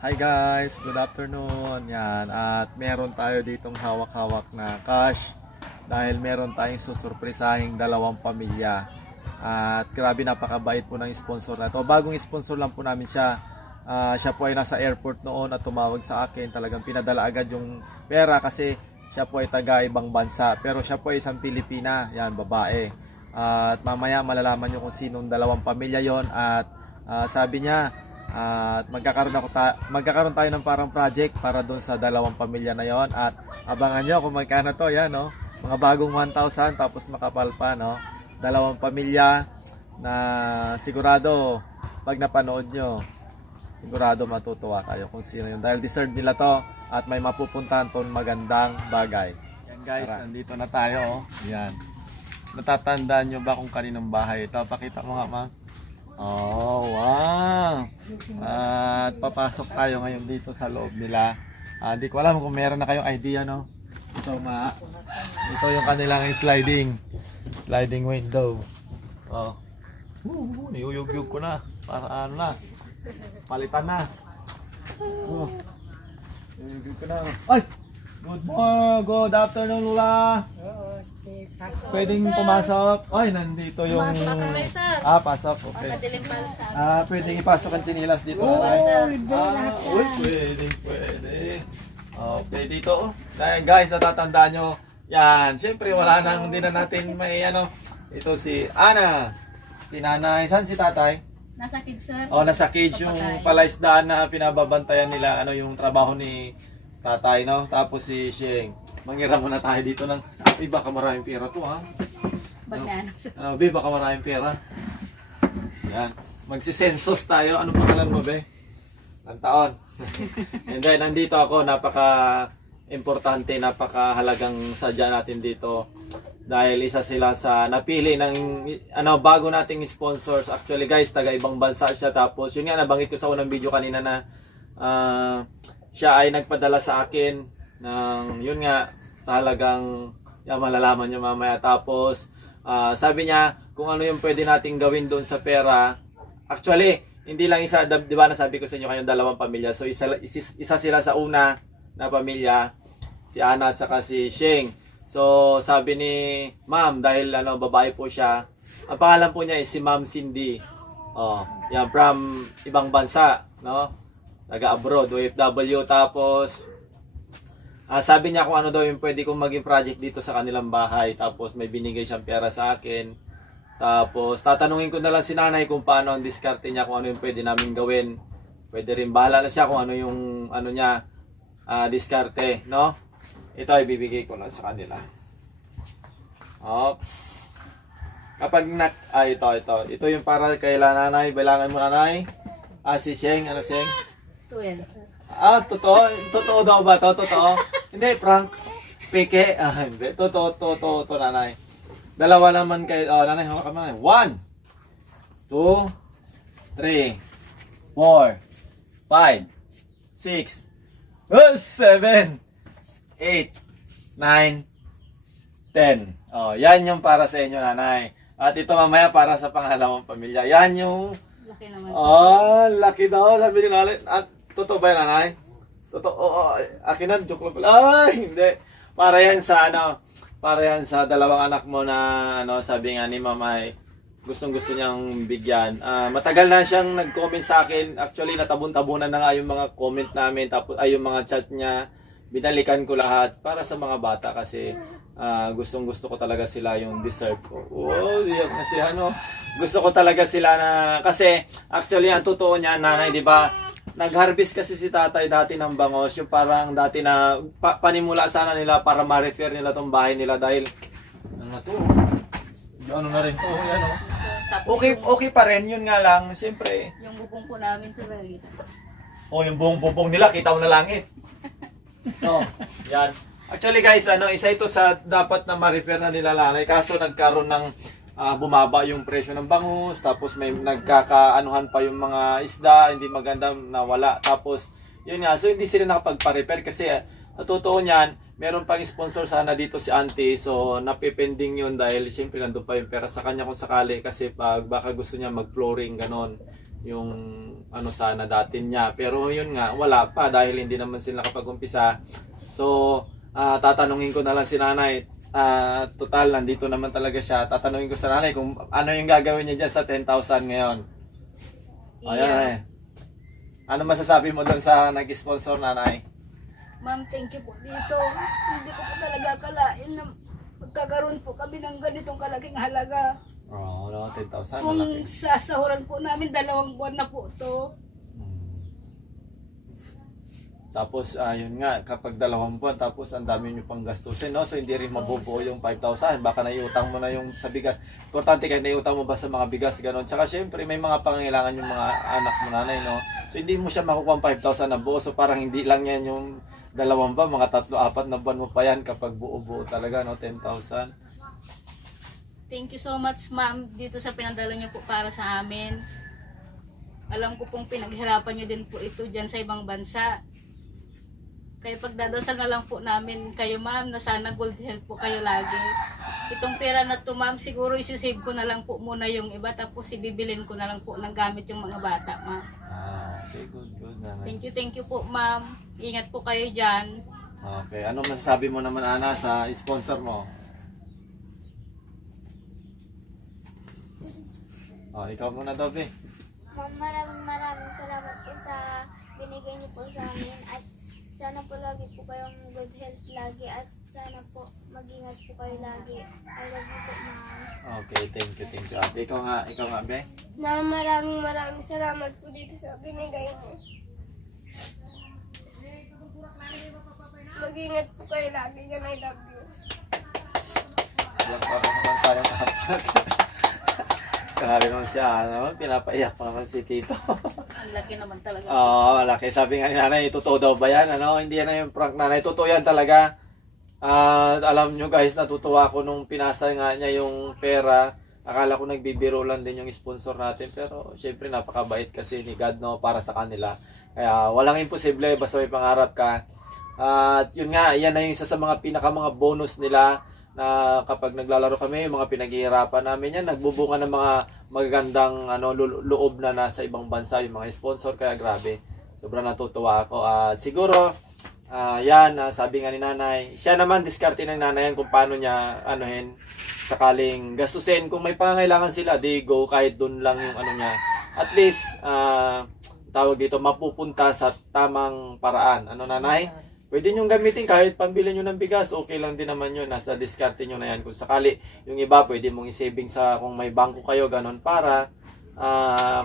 Hi guys, good afternoon. Yan, at meron tayo ditong hawak-hawak na cash dahil meron tayong susurpresahing dalawang pamilya. At grabe, napakabait po ng sponsor na to. Bagong sponsor lang po namin siya. Siya po ay nasa airport noon at tumawag sa akin. Talagang pinadala agad yung pera kasi siya po ay taga ibang bansa. Pero siya po ay isang Pilipina, yan, babae. At mamaya malalaman nyo kung sinong dalawang pamilya yon. At sabi niya, at magkakaroon tayo ng parang project para doon sa dalawang pamilya na yon. At abangan nyo kung magkano to, yan, no? Mga bagong 1,000 tapos makapal pa, no? Dalawang pamilya na sigurado pag napanood nyo, sigurado matutuwa kayo kung sino yun, dahil deserve nila to at may mapupuntahan tong magandang bagay. Yan guys, nandito na tayo, oh. Yan, natatandaan nyo ba kung kaninong bahay ito? Pakita mo nga, ma. Oh, wow! At papasok tayo ngayon dito sa loob nila. Hindi ko alam kung meron na kayong idea, no? Ito yung kanilang sliding window. Oh. Niyuyug-yug ko na. Para ano na. Palitan na. Oh. Niyuyug ko na. Ay! Good afternoon, Lula. Pwedeng pumasok. Ay, nandito yung... pasok. Okay. Pwedeng ipasok ang chinilas dito. Pwede. Okay, dito. Dahil guys, natatandaan nyo. Yan, siyempre wala nang, hindi na natin may ano. Ito si Ana. Si nanay. Saan si tatay? Nasa kids, sir. Nasa kids yung palaisdaan na pinababantayan nila. Ano yung trabaho ni tatay, no? Tapos si Sheng. Mangiram muna tayo dito ng... baka maraming pera to, ha? Baka maraming pera. Yan. Magsisensos tayo. Anong pangalan mo, be? Ang taon. And then, nandito ako. Napaka-importante, napaka-halagang sadya natin dito. Dahil isa sila sa napili ng bago nating sponsors. Actually, guys, taga ibang bansa siya. Tapos, yun nga, nabanggit ko sa unang video kanina na siya ay nagpadala sa akin ng, yun nga, sa halagang, malalaman nyo mamaya. Tapos, sabi niya, kung ano yung pwede nating gawin doon sa pera. Actually, hindi lang isa, di ba nasabi ko sa inyo kayong dalawang pamilya. So, isa sila sa una na pamilya, si Ana at saka si Sheng. So, sabi ni ma'am, dahil babae po siya, ang pangalan po niya is si Ma'am Cindy. Yan, from ibang bansa, no? Taga-abroad, OFW. Tapos, sabi niya kung ano daw yung pwede kong maging project dito sa kanilang bahay. Tapos may binigay siyang pera sa akin. Tapos tatanungin ko na lang si nanay kung paano ang diskarte niya, kung ano yung pwede namin gawin. Pwede rin, bahala na siya kung ano yung niya, diskarte, no? Ito ay bibigay ko lang sa kanila. Oops. Kapag ito yung para kay nanay. Bilangan mo, nanay. Si Sheng, Sheng? 12. Totoo daw ba to? Totoo? Hindi, prank. Peke. Hindi. Totoo, nanay. Dalawa naman kayo. Nanay, hawak ka man. 1, 2, 3, 4, 5, 6, 7, 8, 9, 10. Yan yung para sa inyo, nanay. At ito mamaya para sa pangalawang pamilya. Yan yung... Laki naman. Laki daw. Sabi ni nanay. Totoo ba yan, nanay? Totoo. Akin na, joke lang pala. Ay, hindi. Para yan sa dalawang anak mo na, sabi nga ni mama, gustong-gusto niyang bigyan. Matagal na siyang nag-comment sa akin. Actually, natabon-tabunan na nga yung mga comment namin. Tapos, yung mga chat niya. Binalikan ko lahat para sa mga bata kasi gustong-gusto ko talaga sila, yung deserve ko. Kasi gusto ko talaga sila na, kasi actually, ang totoo niya, nanay, di ba? Nag-harvest kasi si tatay dati ng bangos, yung parang dati na panimula sana nila para ma-repair nila tong bahay nila dahil na rin to, yan okay pa rin, yun nga lang, siyempre. Yung bubong po namin sa Berita. Yung buong bubong nila, kita mo na langit. Yan. Actually guys, isa ito sa dapat na ma-repair na nila lanay, kaso nagkaroon ng bumaba yung presyo ng bangus, tapos may nagkakaanuhan pa yung mga isda, hindi maganda, nawala. Tapos, yun nga, so hindi sila nakapagpa-repair kasi totoo niyan, meron pang sponsor sana dito si auntie, so napipending yun dahil siyempre nandun pa yung pera sa kanya kung sakali kasi pag baka gusto niya mag-flooring, ganon. yung ano sana dati niya. Pero yun nga, wala pa dahil hindi naman sila nakapag-umpisa. So, tatanungin ko na lang si nanay. Total, nandito naman talaga siya. Tatanungin ko sa nanay kung ano yung gagawin niya dyan sa 10,000 ngayon. Ayan, nanay. Ano masasabi mo doon sa nag-sponsor, nanay? Ma'am, thank you po dito. Hindi ko po talaga akalain na magkakaroon po kami ng ganitong kalaking halaga. Oo, 10,000, Kung malaki. sasahuran po namin, 2 buwan na po to. Tapos, yun nga, kapag 2 buwan, tapos ang dami nyo pang gastusin, no? So, hindi rin mabubuo yung 5,000. Baka naiutang mo na yung sa bigas. Importante kayo, naiutang mo ba sa mga bigas, gano'n. Tsaka, syempre, may mga pangangailangan yung mga anak mo, nanay, no? So, hindi mo siya makukuha ang 5,000 na buo. So, parang hindi lang yan yung 2 buwan, mga 3-4 na buwan mo pa yan kapag buo-buo talaga, no? 10,000. Thank you so much, ma'am, dito sa pinadala niyo po para sa amin. Alam ko pong pinaghirapan niyo din po ito dyan sa ibang bansa. Kaya pagdadasal na lang po namin kayo, ma'am, na sana good health po kayo lagi. Itong pera na to, ma'am, siguro isisave ko na lang po muna yung iba, tapos ibibilin ko na lang po ng gamit yung mga bata, ma'am. Okay, good, nanay. Thank you po, ma'am. Ingat po kayo dyan. Okay, ano masasabi mo naman, Ana, sa sponsor mo? Ikaw muna, Dobby. Ma'am, maraming salamat po sa binigay niyo po sa amin at sana po lagi po kayong good health lagi at sana po mag-ingat po kayo lagi. I love you po, ma'am. Okay, thank you. Ate, ikaw nga, Be. Na maraming salamat po dito sa binigay niyo. Mag-ingat po kayo lagi and I love you. Walang parang naman tayo nakapat. Grabe naman siya, ano? Pinapaiyak pa naman si Tito. Ang laki naman talaga. Oo, malaki. Sabi nga ni nanay, totoo daw ba yan? Ano? Hindi yan yung prank, nanay. Totoo yan talaga. Alam nyo guys, natutuwa ako nung pinasa nga niya yung pera. Akala ko nagbibiro lang din yung sponsor natin. Pero syempre napakabait kasi ni God, no, para sa kanila. Kaya walang imposible basta may pangarap ka. At yun nga, yan na yung isa sa mga mga bonus nila na kapag naglalaro kami, yung mga pinaghihirapan namin yan, nagbubunga ng mga magagandang loob na nasa ibang bansa, yung mga sponsor, kaya grabe. Sobrang natutuwa ako. Siguro, sabi nga ni nanay, siya naman, diskarte ng nanay yan kung paano niya, sakaling gastusin. Kung may pangangailangan sila, di go, kahit dun lang yung niya. At least, tawag dito, mapupunta sa tamang paraan. Ano, nanay? Pwede nyo gamitin kahit pambili nyo ng bigas, okay lang din naman yun. Nasa diskarte nyo na yan. Kung sakali, yung iba pwede mong i-saving sa kung may bangko kayo, ganun, para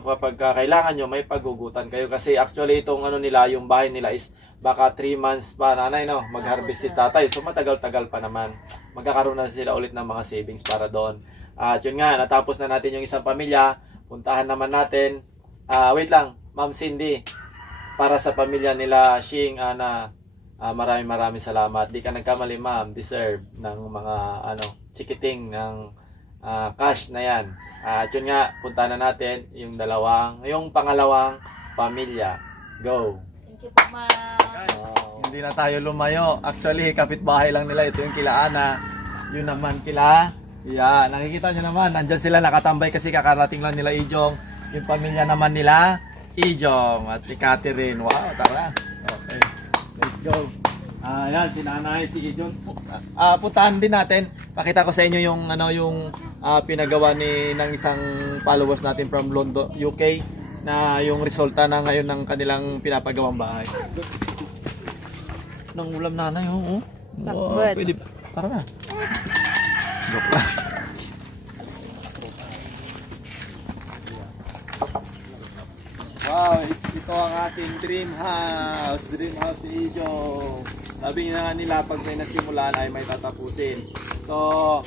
kapag kailangan nyo, may pagugutan kayo. Kasi actually itong nila, yung bahay nila is baka 3 months pa, nanay, no, mag-harvest si tatay. So matagal-tagal pa naman. Magkakaroon na sila ulit ng mga savings para doon. At yun nga, natapos na natin yung isang pamilya. Puntahan naman natin. Wait lang, Ma'am Cindy. Para sa pamilya nila Shing, Ana, maraming salamat. Di ka nagkamali, ma'am. Deserve ng mga chikiting ng cash na yan. At yun nga, punta na natin yung pangalawang pamilya. Go! Thank you po, ma'am. Hindi na tayo lumayo. Actually, kapitbahay lang nila. Ito yung kila Ana. Yun naman kila. Yeah, nakikita nyo naman. Nandyan sila nakatambay kasi kakarating lang nila Ijong. Yung pamilya naman nila Ijong at ni Catherine. Wow, tara. Okay. Let's go. Yan, si nanay, si Ijong. Puntahan din natin. Pakita ko sa inyo yung pinagawa ng isang followers natin from London, UK, na yung resulta na ngayon ng kanilang pinapagawang bahay. Nang ulam nanay, oo. Wow, pwede. Tara na. Joke lang. Wow, ito ang ating dream house ni Ijo. Sabi nga nila, pag may nasimulan ay may tatapusin. So,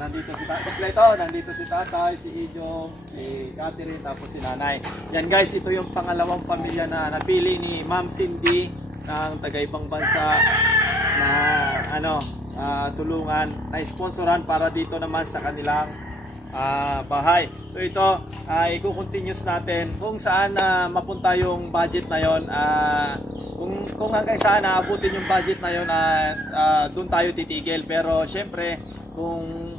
nandito si tatay, kompleto, nandito si tatay, si Ijo, si Catherine, tapos si nanay. Yan guys, ito yung pangalawang pamilya na napili ni Ma'am Cindy ng taga-ibang bansa na tulungan, na sponsoran para dito naman sa kanilang bahay. So ito ay i-continuous natin kung saan mapunta yung budget na yon. Kung hanggang saan naabutin yung budget na yon, doon tayo titigil. Pero syempre kung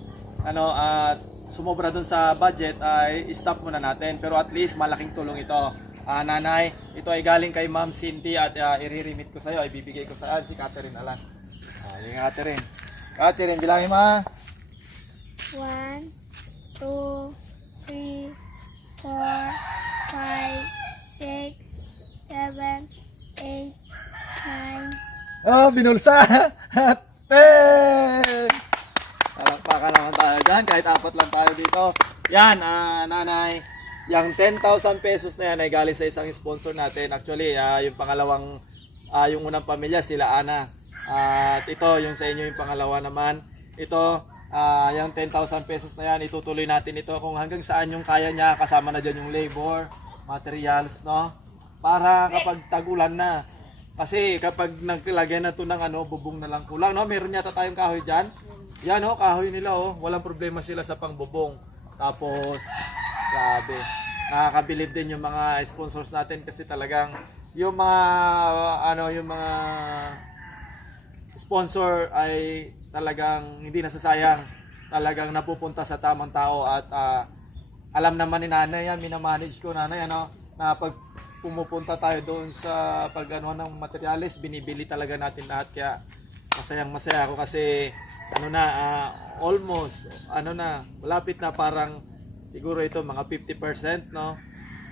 sumobra dun sa budget ay stop muna natin. Pero at least malaking tulong ito. Nanay, ito ay galing kay Ma'am Cindy at i-remit ko sa iyo, ibibigay ko sa si Catherine Alan. Yung Catherine. Catherine, bilangin mo. 1, 2, 3, 4, 5, 6, 7, 8, 9. Oh, binulsa! 10! Palakpakan naman tayo dyan, kahit apat lang tayo dito. Yan, nanay, yung 10,000 pesos na yan ay galing sa isang sponsor natin. Actually, yung pangalawang, yung unang pamilya, sila Ana. At ito, yung sa inyo yung pangalawa naman. Ito, yung 10,000 pesos na yan, itutuloy natin ito kung hanggang saan yung kaya niya, kasama na dyan yung labor, materials, no? Para kapag tagulan na. Kasi kapag naglagay na ito ng bubong na lang kulang, no? Meron yata tayong kahoy dyan. Yan, oh, kahoy nila, oh. Walang problema sila sa pangbubong. Tapos, grabe. Nakakabilib din yung mga sponsors natin kasi talagang yung mga, yung mga sponsor ay talagang hindi nasasayang. Talagang napupunta sa tamang tao at alam naman ni nanay yan, minamanage ko nanay, na pag pumupunta tayo doon sa ng materialis, binibili talaga natin lahat. Kaya masayang masaya ako kasi almost malapit na, parang siguro ito mga 50%, no?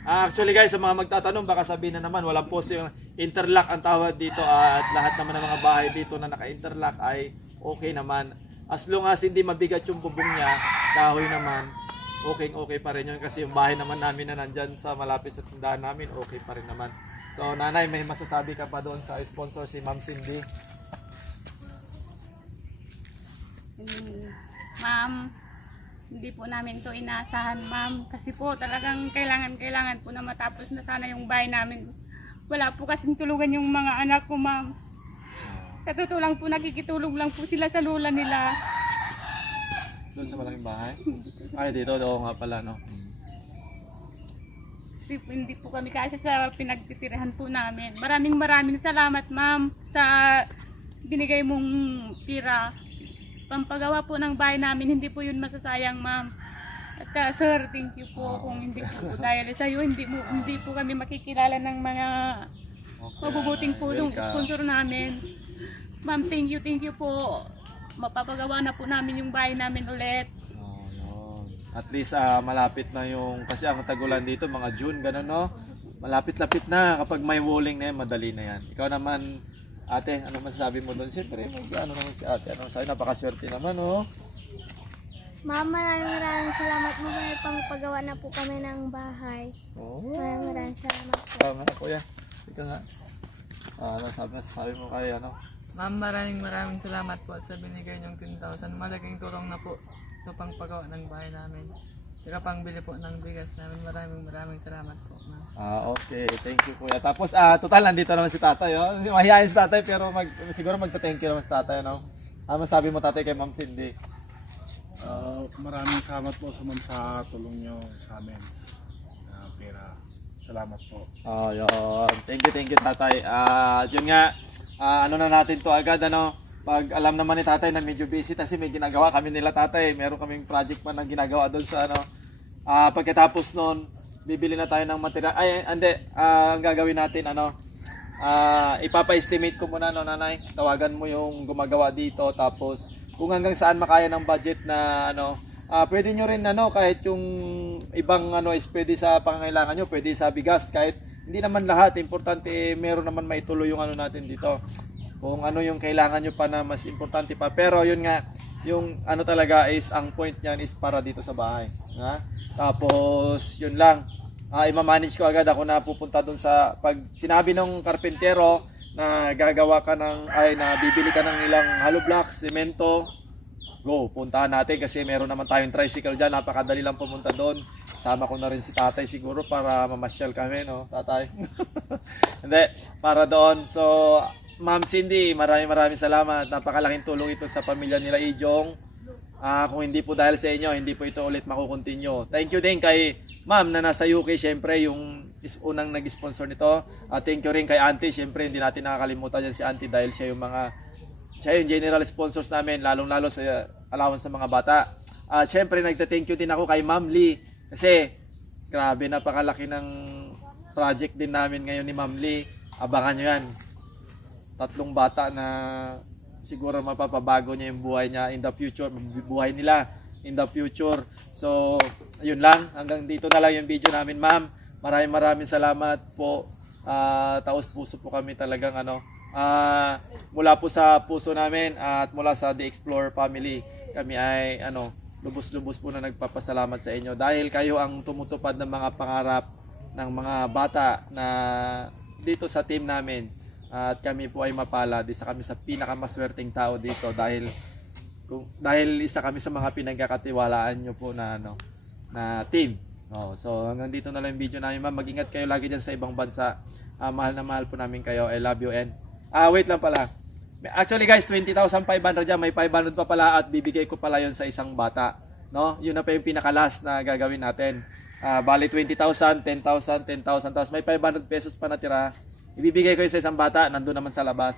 Actually guys, sa mga magtatanong, baka sabihin na naman walang poste, yung interlock ang tawag dito, at lahat naman ng mga bahay dito na naka-interlock ay okay naman. As long as hindi mabigat yung bubong niya, kahoy naman, okay pa rin yun, kasi yung bahay naman namin na nandyan sa malapit sa tindahan namin, okay pa rin naman. So nanay, may masasabi ka pa doon sa sponsor si Ma'am Cindy? Ma'am, hindi po namin to inaasahan, ma'am. Kasi po talagang kailangan po na matapos na sana yung bahay namin. Wala po kasing tulugan yung mga anak ko, ma'am. Sa totoo lang po, nakikitulog lang po sila sa lula nila. Doon sa malaking bahay? Ay, dito, oo nga pala, no? Kasi hindi po kami kasi sa pinagtitirahan po namin. Maraming salamat, ma'am, sa binigay mong pira. Pampagawa po ng bahay namin, hindi po yun masasayang, ma'am. At sir, thank you po. Kung hindi po dahil sa iyo, hindi po kami makikilala ng mga mabubuting pulong sponsor namin. Ma'am, thank you po. Mapapagawa na po namin yung bahay namin ulit. Yun. At least malapit na yung, kasi ang tagulan dito mga June, gano'n, no? Malapit-lapit na. Kapag may walling na yan, madali na yan. Ikaw naman, ate, ano masasabi mo doon? Siyempre, naman si ate. Sabi, napakaswerte naman, oh. Ma'am, maraming salamat mo. May pangpagawa na po kami ng bahay. Oh. Maraming salamat po. Tama na, kuya. Ito nga. Sabi mo kay, Ma'am, maraming salamat po sa binigay niyong 10,000. Malaking tulong na po ito pang pagawa ng bahay namin. Saka pangbili po ng bigas namin. Maraming salamat po, ma'am. Okay. Thank you, kuya. Tapos, total, nandito naman si tatay, oh. Mahihayin si tatay, pero siguro magta-thank you naman si tatay, no? Ano masabi mo, tatay, kay Ma'am Cindy? Maraming salamat po sa ma'am sa tulong nyo sa amin. Pera. Salamat po. Yun. Thank you, tatay. Yun nga, na natin to agad, pag alam naman ni tatay na medyo busy kasi may ginagawa kami nila tatay, meron kaming project pa na ginagawa doon sa pagkatapos noon, bibili na tayo ng material. Ang gagawin natin, ipapa-estimate ko muna, nanay, tawagan mo yung gumagawa dito, tapos kung hanggang saan makaya ng budget na pwede nyo rin kahit yung ibang is pwede sa pangangailangan nyo, pwede sa bigas, kahit hindi naman lahat, importante meron naman maituloy yung natin dito. Kung yung kailangan nyo pa na mas importante pa. Pero yun nga, yung talaga is, ang point niyan is para dito sa bahay. Tapos, yun lang. Imamanage ko agad ako na pupunta dun sa, pag sinabi ng karpentero na gagawa ka na bibili ka ng ilang hollow blocks, semento, go, puntahan natin kasi meron naman tayong tricycle dyan. Napakadali lang pumunta doon. Sama ko na rin si tatay siguro para mamasyal kami, no, tatay? Hindi, para doon. So, Ma'am Cindy, maraming salamat. Napakalaking tulong ito sa pamilya nila Ijong. Kung hindi po dahil sa inyo, hindi po ito ulit makukontinue. Thank you din kay Ma'am na nasa UK, syempre, yung unang nag-sponsor nito. Thank you rin kay Auntie, syempre, hindi natin nakakalimutan yan si Auntie dahil siya yung general sponsors namin, lalong-lalo sa allowance sa mga bata. At syempre, nagta-thank you din ako kay Ma'am Lee. Kasi, grabe, napakalaki ng project din namin ngayon ni Ma'am Lee. Abangan nyo yan. 3 bata na siguro mapapabago niya yung buhay niya in the future, buhay nila in the future. So, ayun lang. Hanggang dito na lang yung video namin, ma'am. Maraming salamat po. Taos puso po kami talagang mula po sa puso namin at mula sa The Explorer family. Kami ay lubos-lubos po na nagpapasalamat sa inyo dahil kayo ang tumutupad ng mga pangarap ng mga bata na dito sa team namin. At kami po ay mapalad, isa kami sa pinakamaswerteng tao dito dahil isa kami sa mga pinagkakatiwalaan nyo po na team. So hanggang dito na lang yung video namin, ma'am. Mag-ingat kayo lagi dyan sa ibang bansa. Mahal na mahal po namin kayo. I love you and wait lang pala. Actually guys, 20,500 dyan, may 500 pa pala at bibigay ko pala yon sa isang bata. Yun na pa yung pinaka-last na gagawin natin. Bali 20,000, 10,000, 10,000, tapos may 500 pesos pa natira. Ibibigay ko yun sa isang bata, nandun naman sa labas.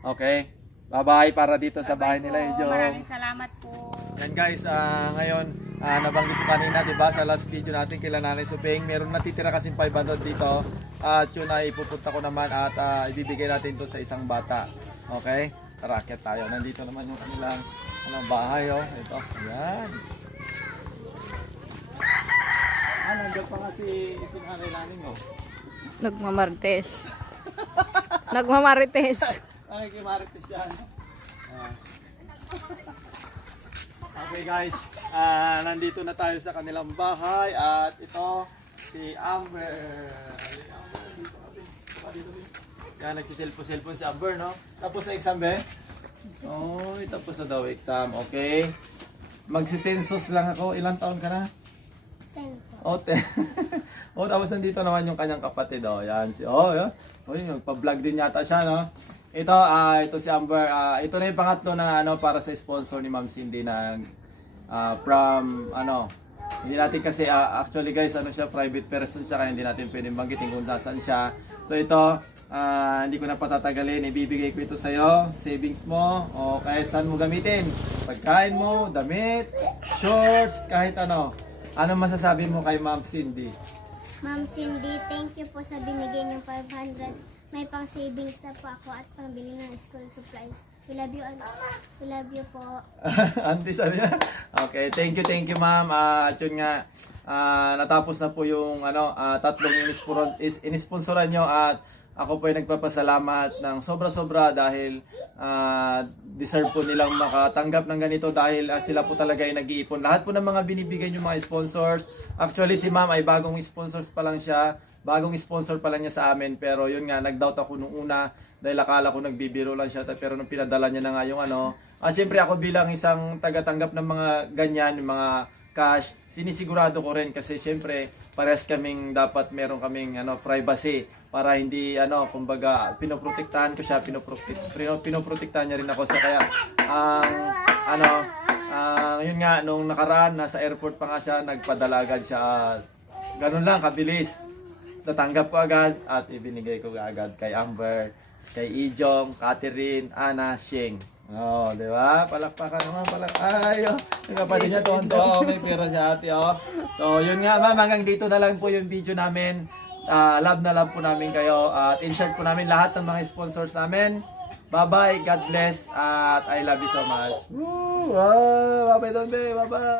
Okay? Bye-bye para dito sa bahay nila. Maraming salamat po. Yan guys, ngayon, nabanggit ko kanina, diba, sa last video natin kila Nanay Suping, meron natitira kasing 500 dito. At yun ay ipupunta ko naman at ibibigay natin to sa isang bata. Okay? Tara, akyat tayo. Nandito naman yung kanilang bahay. Ito, ayan. Nandiyan pa nga si Nanay Laning. Nagmamarites. Nagmamarites. Nakikimarites yan. Okay guys, nandito na tayo sa kanilang bahay at ito si Amber. Yan, nagsiselfon si Amber, no? Tapos sa exam, be? Tapos na daw exam. Okay. Magsisensus lang ako. Ilang taon ka na? 10 O, po. 10. Tapos nandito naman yung kanyang kapatid. Yan. Nagpa-vlog din yata siya, no? Ito si Amber. Ito na yung pangatlo na para sa sponsor ni Ma'am Cindy na hindi natin kasi actually guys, siya, private person siya kaya hindi natin pwedeng banggitin kung nasaan siya. So ito, hindi ko na patatagalin, ibibigay ko ito sa'yo, savings mo, o kahit saan mo gamitin. Pagkain mo, damit, shorts, kahit ano. Ano masasabi mo kay Ma'am Cindy? Ma'am Cindy, thank you po sa binigay niyong 500. May pang savings na po ako at pangbili ng school supplies. We love you, we love you po. Auntie sabi niya. Okay, thank you ma'am. At yun nga, natapos na po yung tatlong inisponsoran nyo at ako po ay nagpapasalamat ng sobra-sobra dahil deserve po nilang makatanggap ng ganito dahil sila po talaga ay nag-iipon. Lahat po ng mga binibigay yung mga sponsors. Actually si ma'am ay bagong sponsors pa lang siya. Bagong sponsor pa lang niya sa amin pero yun nga, nag-doubt ako nung una dahil akala ko nagbibiro lang siya pero nung pinadala niya na nga yung siyempre ako bilang isang tagatanggap ng mga ganyan, yung mga cash, sinisigurado ko rin kasi siyempre parehas kaming dapat meron kaming privacy para hindi kumbaga pinoprotektahan ko siya, pinoprotektahan niya rin ako sa kaya yun nga nung nakaraan nasa airport pa nga siya, nagpadala agad siya, ganun lang kabilis. Natanggap ko agad at ibinigay ko agad kay Amber, kay Ijong, Catherine, Ana, Sheng. Di ba? Palakpakan naman, yung kapatid niya tonto, may pera si ate, So, yun nga, ma'am, hanggang dito na lang po yung video namin. Love na love po namin kayo at insert po namin lahat ng mga sponsors namin. Bye-bye, God bless, at I love you so much. Bye-bye, Don Be, bye-bye.